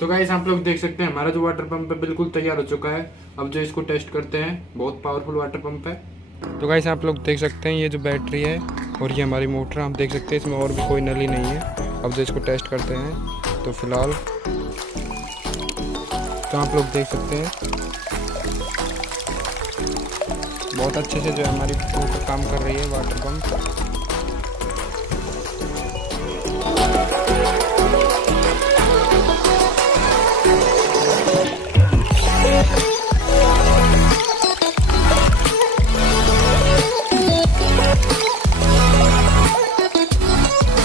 तो गाइस आप लोग देख सकते हैं हमारा जो वाटर पंप है बिल्कुल तैयार हो चुका है। अब जो इसको टेस्ट करते हैं, बहुत पावरफुल वाटर पंप है। तो गाइस आप लोग देख सकते हैं ये जो बैटरी है और ये हमारी मोटर, आप देख सकते हैं इसमें और भी कोई नली नहीं है। अब जो इसको टेस्ट करते हैं तो फिलहाल तो आप लोग देख सकते हैं बहुत अच्छे से जो हमारी मोटर काम कर रही है वाटर पंप।